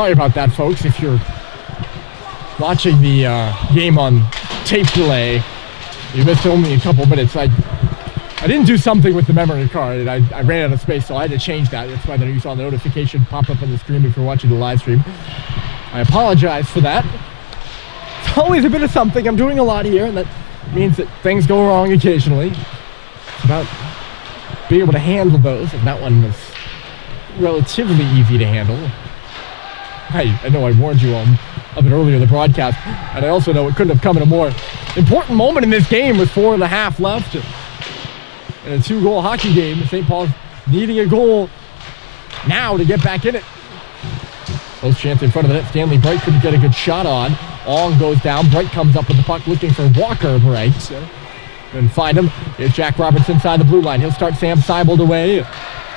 Sorry about that, folks. If you're watching the game on tape delay, you missed only a couple minutes. I didn't do something with the memory card, and I ran out of space, so I had to change that. That's why you saw the notification pop up on the screen if you're watching the live stream. I apologize for that. It's always a bit of something. I'm doing a lot here, and that means that things go wrong occasionally. It's about being able to handle those, and that one was relatively easy to handle. I know I warned you of it earlier in the broadcast, and I also know it couldn't have come at a more important moment in this game with 4.5 left. In a 2-goal hockey game, St. Paul's needing a goal now to get back in it. Close chance in front of the net. Stanley Bright couldn't get a good shot on. Ong goes down. Bright comes up with the puck looking for Walker Bright. Couldn't find him. Here's Jack Roberts inside the blue line. He'll start Sam Seibold away.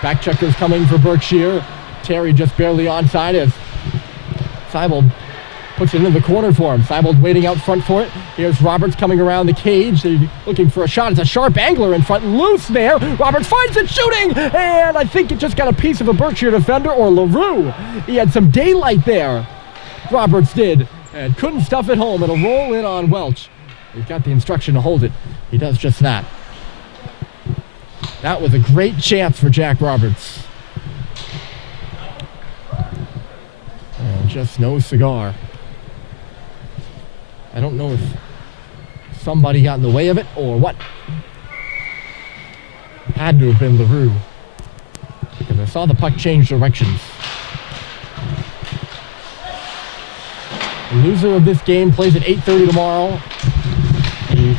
Back checkers coming for Berkshire. Terry just barely onside as Seibold puts it into the corner for him. Seibold waiting out front for it. Here's Roberts coming around the cage. They're looking for a shot. It's a sharp angler in front. Loose there. Roberts finds it, shooting! And I think it just got a piece of a Berkshire defender or LaRue. He had some daylight there. Roberts did. And couldn't stuff it home. It'll roll in on Welch. He's got the instruction to hold it. He does just that. That was a great chance for Jack Roberts. And just no cigar. I don't know if somebody got in the way of it or what. Had to have been LaRue, because I saw the puck change directions. The loser of this game plays at 8:30 tomorrow. And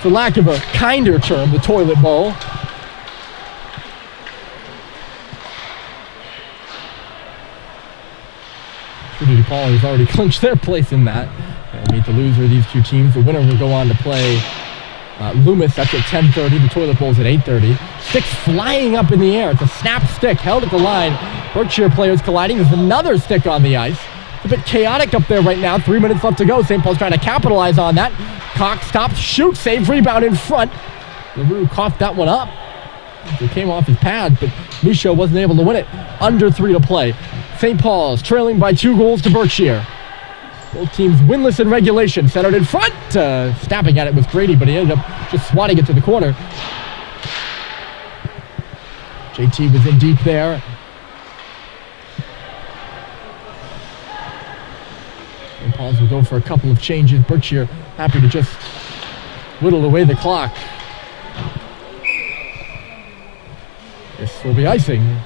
for lack of a kinder term, the toilet bowl. Trinity Paul has already clinched their place in that. They'll meet the loser of these two teams. The winner will go on to play Loomis. That's at 10:30. The toilet bowl's at 8:30. Sticks flying up in the air. It's a snap stick held at the line. Berkshire players colliding. There's another stick on the ice. It's a bit chaotic up there right now. 3 minutes left to go. St. Paul's trying to capitalize on that. Cox stops, shoots, save, rebound in front. LaRue coughed that one up. It came off his pad, but Michaud wasn't able to win it. Under 3 to play. St. Paul's trailing by 2 goals to Berkshire. Both teams winless in regulation. Centered in front. Snapping at it was Grady, but he ended up just swatting it to the corner. JT was in deep there. St. Paul's will go for a couple of changes. Berkshire happy to just whittle away the clock. This will be icing.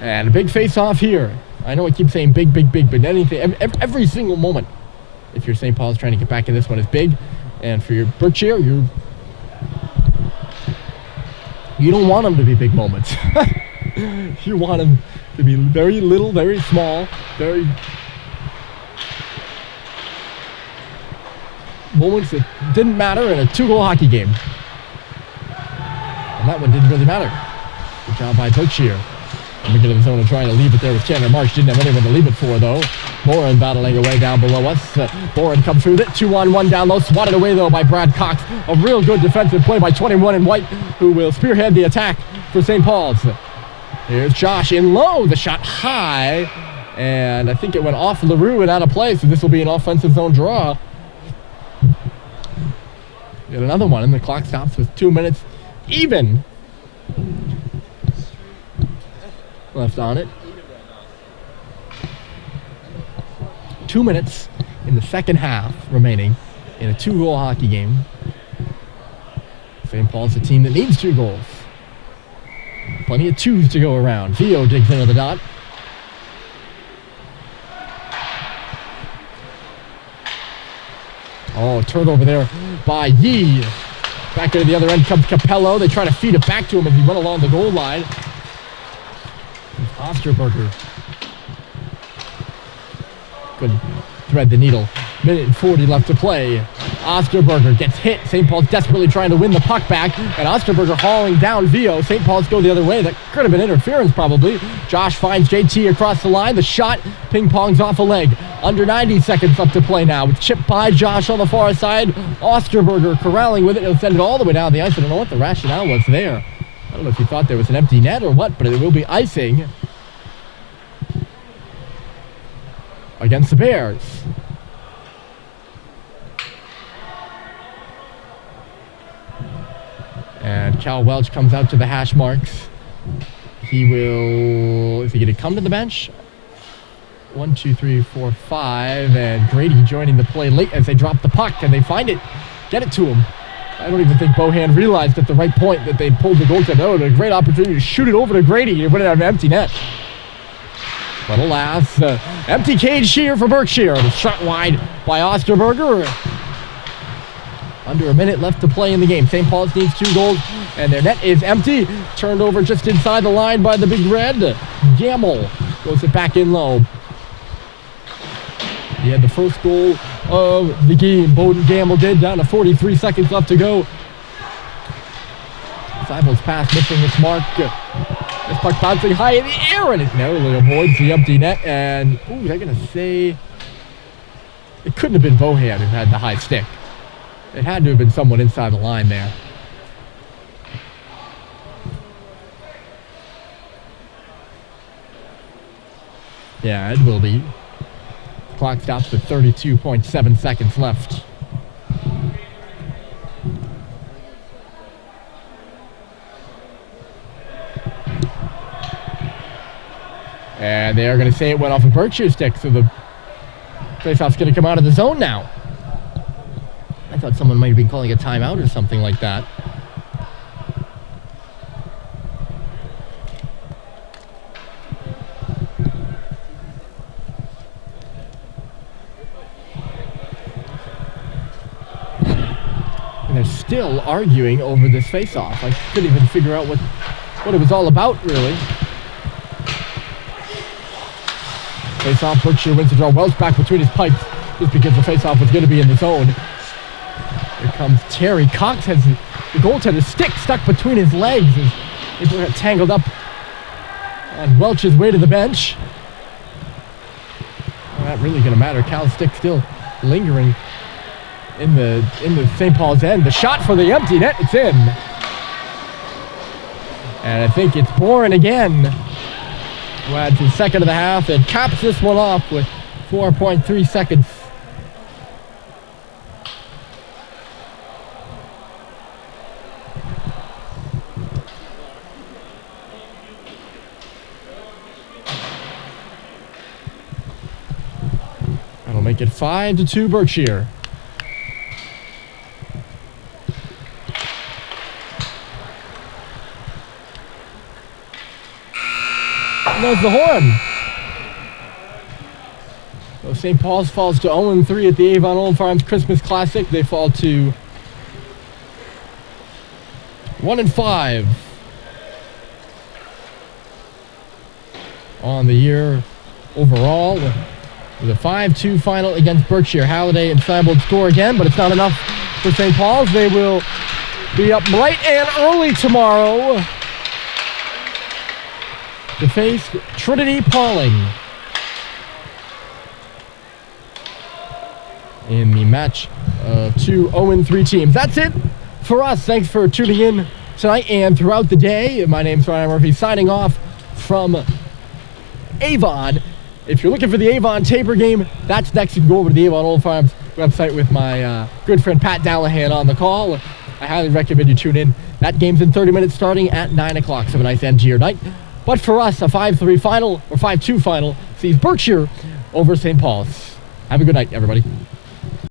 And a big face-off here. I know I keep saying big, big, big, but anything, every single moment, if you're St. Paul's trying to get back in this one, is big. And for your Berkshire, you don't want them to be big moments. You want them to be very little, very small, very moments that didn't matter in a 2-goal hockey game. And that one didn't really matter. Good job by Berkshire. Coming into the zone and trying to leave it there with Chandler Marsh. Didn't have anyone to leave it for, though. Boren battling away down below us. Boren comes through it. 2-on-1 down low. Swatted away, though, by Brad Cox. A real good defensive play by 21 in white, who will spearhead the attack for St. Paul's. Here's Josh in low. The shot high. And I think it went off LaRue and out of play, so this will be an offensive zone draw. Get another one, and the clock stops with 2 minutes even left on it. 2 minutes in the second half remaining in a 2-goal hockey game. St. Paul's a team that needs 2 goals. Plenty of 2s to go around. Vio digs into the dot. Oh, turnover there by Yee. Back into the other end comes Capello. They try to feed it back to him as he went along the goal line. Osterberger could thread the needle. Minute and 40 left to play. Osterberger gets hit. St. Paul's desperately trying to win the puck back, and Osterberger hauling down Vio. St. Paul's go the other way. That could have been interference probably. Josh finds JT across the line. The shot ping-pongs off a leg. Under 90 seconds left to play now. With chip by Josh on the far side. Osterberger corralling with it. He'll send it all the way down the ice. I don't know what the rationale was there. I don't know if he thought there was an empty net or what, but it will be icing. against the Bears. And Cal Welch comes out to the hash marks. He will... Is he going to come to the bench? 1, 2, 3, 4, 5. And Grady joining the play late as they drop the puck. And they find it. Get it to him. I don't even think Bohan realized at the right point that they'd pulled the goaltender out. A great opportunity to shoot it over to Grady and win it out of an empty net. But alas, empty cage here for Berkshire. The shot wide by Osterberger. Under a minute left to play in the game. St. Paul's needs 2 goals, and their net is empty. Turned over just inside the line by the Big Red. Gamble goes it back in low. He had the first goal of the game. Bowden Gamble did, down to 43 seconds left to go. Seibel's pass missing its mark. This puck bouncing high in the air, and it narrowly avoids the empty net. And, ooh, they're going to say... It couldn't have been Bohan who had the high stick. It had to have been someone inside the line there. Yeah, it will be. Clock stops at 32.7 seconds left. And they are going to say it went off a Berkshire stick, so the faceoff's going to come out of the zone now. I thought someone might have been calling a timeout or something like that. And they're still arguing over this face-off. I couldn't even figure out what it was all about, really. Face-off, Berkshire wins the draw. Welch back between his pipes just because the face-off was going to be in the zone. Here comes Terry. Cox has the goaltender's stick stuck between his legs as they got tangled up on Welch's way to the bench. Well, not really going to matter. Cal's stick still lingering in the St. Paul's end. The shot for the empty net, it's in. And I think it's Bourne again, who adds his second of the half and caps this one off with 4.3 seconds. That'll make it 5-2 Berkshire. And there's the horn. So St. Paul's falls to 0-3 at the Avon Old Farms Christmas Classic. They fall to 1-5 on the year overall. With a 5-2 final against Berkshire. Halliday and Seibel score again, but it's not enough for St. Paul's. They will be up bright and early tomorrow to face Trinity Pauling in the match of 2 0-3 teams. That's it for us. Thanks for tuning in tonight and throughout the day. My name's Ryan Murphy, signing off from Avon. If you're looking for the Avon Tabor game, that's next. You can go over to the Avon Old Farms website with my good friend Pat Dallahan on the call. I highly recommend you tune in. That game's in 30 minutes starting at 9 o'clock. So have a nice end to your night. But for us, a 5-3 final, or 5-2 final, sees Berkshire over St. Paul's. Have a good night, everybody.